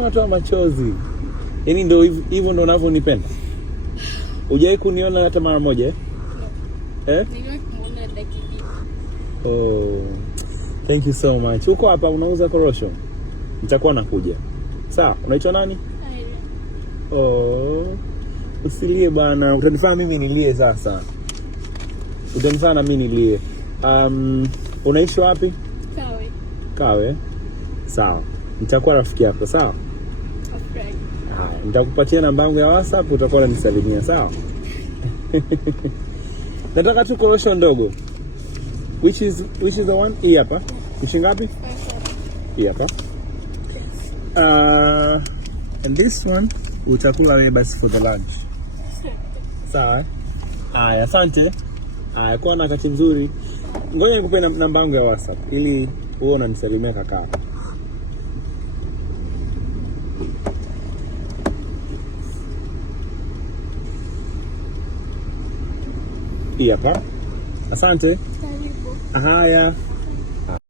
unatoa machozi. Yaani ndio hivyo ndio unavyonipenda. Hujawahi kuniona hata mara moja eh? Nimewahi kumuona dakika. Oh. Thank you so much. Uko hapa unauza korosho? Nitakuwa nakuja. Sawa, unaitwa nani? Oh. Usilie bana, utanifanya mimi nilie sasa. Utanifanya na mimi nilie. Unaishi wapi? Kawe. Kawe. Sawa. Nitakuwa rafiki yako, sawa? Okay. Nitakupatia namba yangu ya WhatsApp, utakuwa unanisalimia, sawa? Nataka tu korosho ndogo. Which is the one? Hii hapa. Ishi ngapi? Hii hapa. And this one utakula wewe basi for the lunch. Sawa? Haya, asante. Haya, kwa na wakati mzuri. Ngoja nikupe namba yangu ya WhatsApp ili uone unanisalimia kaka. Hii hapa. Asante. Karibu. Haya.